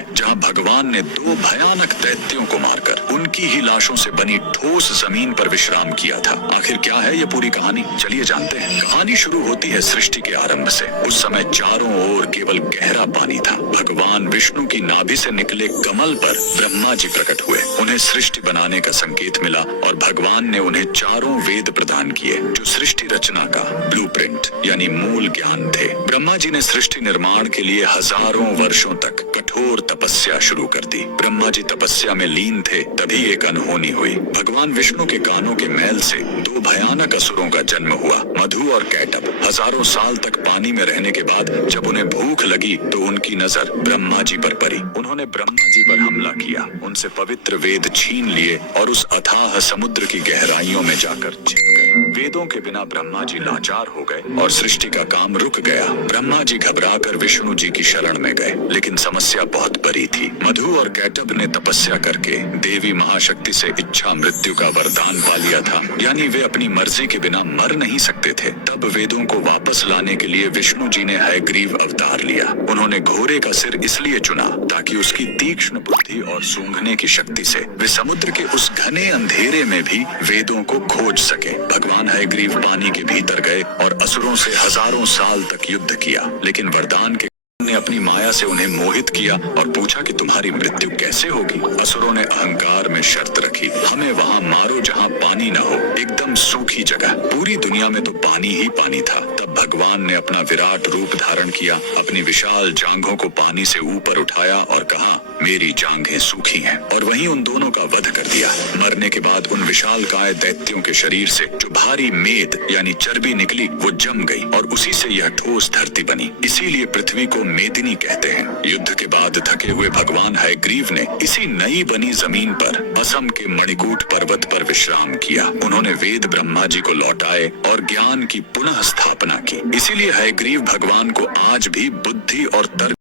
है जहाँ भगवान ने दो भयानक दैत्यों को मारकर उनकी ही लाशों से बनी ठोस जमीन पर विश्राम किया था। आखिर क्या है ये पूरी कहानी, चलिए जानते हैं। कहानी शुरू होती है सृष्टि के आरंभ से। उस समय चारों ओर केवल गहरा पानी था। भगवान विष्णु की नाभि से निकले कमल पर ब्रह्मा जी प्रकट हुए। उन्हें सृष्टि बनाने का संकेत मिला और भगवान ने उन्हें चारों वेद प्रदान किए जो सृष्टि रचना का ब्लूप्रिंट यानी मूल ज्ञान थे। ब्रह्मा जी ने सृष्टि निर्माण के लिए हजारों वर्षों तक कठोर तपस्या शुरू कर दी। ब्रह्मा जी तपस्या में लीन थे, तभी एक अनहोनी हुई। भगवान विष्णु के कानों के मैल से दो भयानक असुरों का जन्म हुआ, मधु और कैटब। हजारों साल तक पानी में रहने के बाद जब उन्हें भूख लगी तो उनकी नजर ब्रह्मा जी पर पड़ी। उन्होंने ब्रह्मा जी पर हमला किया, उनसे पवित्र वेद छीन लिए और उस अथाह समुद्र की गहराइयों में जाकर छिप गए। वेदों के बिना ब्रह्मा जी लाचार हो गए और सृष्टि का काम रुक गया। ब्रह्मा जी घबराकर विष्णु जी की शरण में गए, लेकिन समस्या बहुत बड़ी थी। मधु और कैटब ने तपस्या करके देवी महाशक्ति से इच्छा मृत्यु का वरदान पा लिया था, यानी वे अपनी मर्जी के बिना मर नहीं सकते थे। तब वेदों को वापस लाने के लिए विष्णु जी ने हयग्रीव अवतार लिया। उन्होंने घोड़े का सिर इसलिए चुना ताकि उसकी तीक्ष्ण बुद्धि और सूंघने की शक्ति से वे समुद्र के उस घने अंधेरे में भी वेदों को खोज सके। भगवान हयग्रीव पानी के भीतर गए और असुरों से हजारों साल तक युद्ध किया, लेकिन वरदान के ने अपनी माया से उन्हें मोहित किया और पूछा कि तुम्हारी मृत्यु कैसे होगी। असुरों ने अहंकार में शर्त रखी, हमें वहाँ मारो जहाँ पानी न हो, एकदम सूखी जगह। पूरी दुनिया में तो पानी ही पानी था। तब भगवान ने अपना विराट रूप धारण किया, अपनी विशाल जांघों को पानी से ऊपर उठाया और कहा, मेरी जांघें सूखी हैं, और वहीं उन दोनों का वध कर दिया। मरने के बाद उन विशालकाय दैत्यों के शरीर से जो भारी मेद यानी चर्बी निकली वो जम गई और उसी से यह ठोस धरती बनी। इसीलिए पृथ्वी को मेदिनी कहते हैं। युद्ध के बाद थके हुए भगवान हयग्रीव ने इसी नई बनी जमीन पर असम के मणिकूट पर्वत पर विश्राम किया। उन्होंने वेद ब्रह्मा जी को लौटाए और ज्ञान की पुनः स्थापना की। इसीलिए हयग्रीव भगवान को आज भी बुद्धि और तर्क